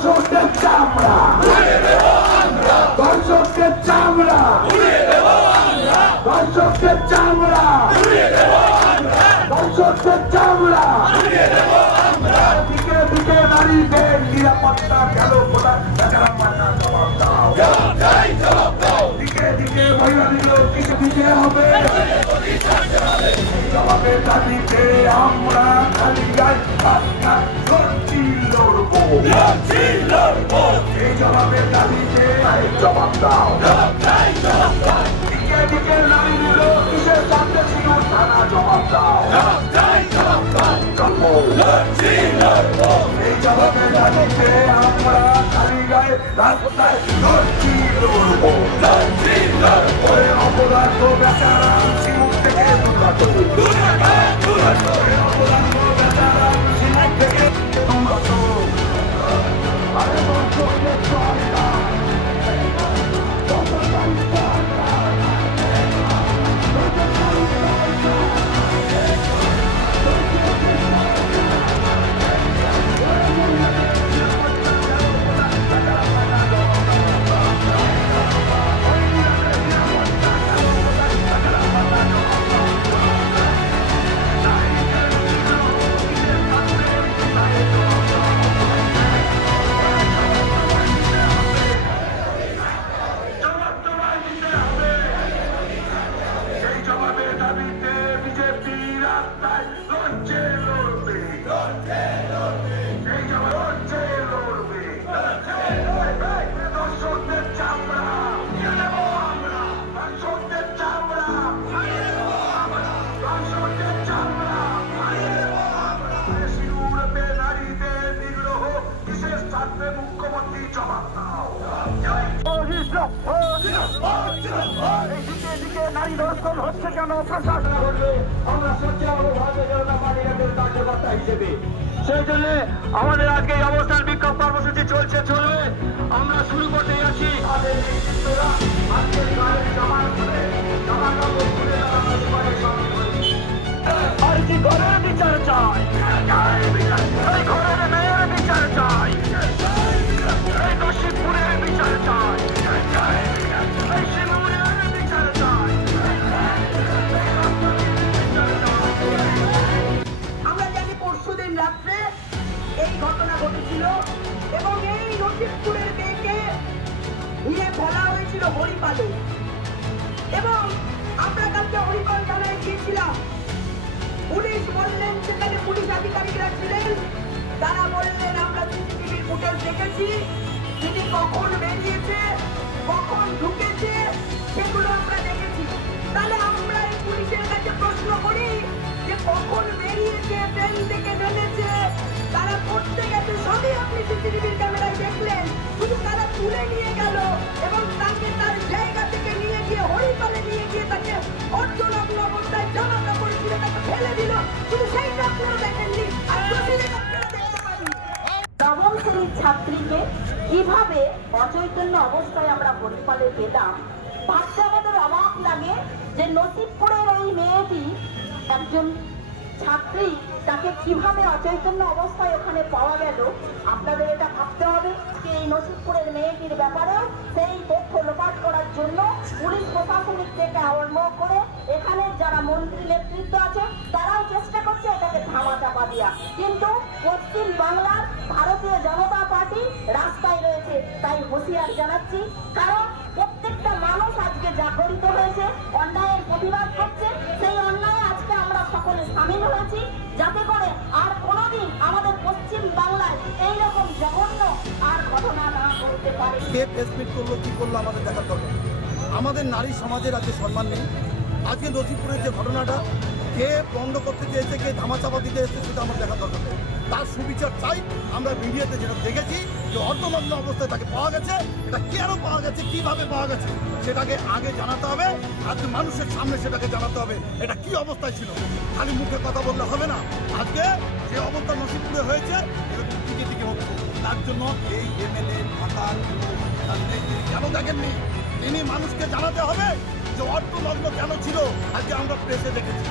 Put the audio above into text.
দর্শকদের চামড়া দর্শকদের চামড়া দর্শকদের চামড়া দর্শকদের চামড়া দিকে দিকে নারীদের নিরাপত্তা গেল কোথায় বেচারা মান্না জবাব দাও দিকে দিকে মহিলাগুলো দিকে দিকে হবে জবাবের দাবিতে আমরা খালি গায়ে লড়ছি লড়বো এই জবাবের দাবিতে জবাব দাও দিকে দিকে নারীগুলো কিসের সামনে ছিল তারা জবাব দাও এই জবাবের দাবিতে আমরা খালি গায়ে রাস্তায় লড়ছি লড়বো অপরাধ বেচারা সিমুখ থেকে দুর্গত অপরাধ বেচারা সিমুখ থেকে দুর্গত আরে দর্শকদের চামড়া নারী দর্শন হচ্ছে কেন প্রশাসন করবে আমরা সচেতনভাবে কার্যকর্তা হিসেবে সেই জন্য আমাদের আজকে এই অবস্থান বিক্ষোভ কর্মসূচি চলবে আমরা শুরু করতে যাচ্ছি আর কি ঘরের বিচার চাই এই ঘরের মেয়ের বিচার চাই এই নসিবপুরের বিচার চাই এই শিবপুরের বিচার চাই আমরা জানি পরশুদিন রাত্রে এই ঘটনা ঘটেছিল এবং এই নসিবপুরের মেয়েকে নিয়ে ফেলা হয়েছিল হরিপালে এবং আমরা কালকে হরিপাল থানায় গিয়েছিলাম। পুলিশ বললেন, সেখানে পুলিশ আধিকারিকরা ছিলেন, তারা বললেন আমরা সিসিটিভির ফুটেজ দেখেছি, তিনি কখন বেরিয়েছে কখন ঢুকেছে সেগুলো আমরা দেখেছি। তাহলে আমরা এই পুলিশের কাছে প্রশ্ন করি যে কখন বেরিয়েছে, ট্রেন থেকে নেমেছে, তারা করতে গেছে, সবই আপনি সিসিটিভির ক্যামেরায় দেখলেন। শুধু তারা তুলে নিয়ে গেল এবং তাকে তার জায়গা থেকে নিয়ে গিয়ে হরিপালে নিয়ে গিয়ে তাকে অর্ধনগ্ন অবস্থায় জামা কাপড় ছিল তাকে ফেলে দিল। শুধু সেইটা আপনারা দেখেননি, আর প্রতিদিন আপনারা দেখতে পারেন নবম শ্রেণীর ছাত্রীকে কিভাবে অচৈতন্য অবস্থায় আমরা হরিপালে পেলাম। ভাবতে আমাদের অবাক লাগে যে নসিবপুরের এই মেয়েটি একজন ছাত্রী, তাকে কিভাবে অচৈতন্য অবস্থায় ওখানে পাওয়া গেল। আপনাদের এটা ভাবতে হবে যে এই নসিবপুরের মেয়েটির ব্যাপারেও সেই তথ্য লোপাট করার জন্য পুলিশ প্রশাসনিক থেকে আরম্ভ করে এখানে যারা মন্ত্রী নেতৃত্ব আছে তারাও চেষ্টা করছে এটাকে ধামাচাপা দেওয়া। কিন্তু পশ্চিম বাংলার ভারতীয় জনতা পার্টি রাস্তায় রয়েছে, তাই হুঁশিয়ার জানাচ্ছি, কারণ প্রত্যেকটা মানুষ আজকে জাগরিত হয়েছে, অন্যায়ের প্রতিবাদ করছে। সেই অন্যায় আজকে আমরা সকলে সামিল হয়েছি, যাতে করে আর কোনোদিন আমাদের পশ্চিম বাংলায় এইরকম জঘন্য আর ঘটনা না করতে পারে। কে প্রেস মিট করলো, কি করলো আমাদের দেখার দরকার। আমাদের নারী সমাজের আজকে সম্মান নেই। আজকে নসিবপুরের যে ঘটনাটা কে বন্ধ করতে চেয়েছে, কে ধামাচাপা দিতে এসেছে, সেটা আমার দেখার দরকার নেই। তার সুবিচার চাই। আমরা ভিডিওতে যেটা দেখেছি যে অর্ধনগ্ন অবস্থায় তাকে পাওয়া গেছে, এটা কেন পাওয়া গেছে, কিভাবে পাওয়া গেছে সেটাকে আগে জানাতে হবে। আজকে মানুষের সামনে সেটাকে জানাতে হবে এটা কি অবস্থায় ছিল। খালি মুখে কথা বললে হবে না। আজকে যে অবস্থা নসিবপুরে হয়েছে এরকম দিকে দিকে হচ্ছে, তার জন্য এই এমএলএ ঢাকার কেন দেখেননি, তিনি মানুষকে জানাতে হবে যে অর্ধনগ্ন কেন ছিল। আজকে আমরা প্রেসে দেখেছি।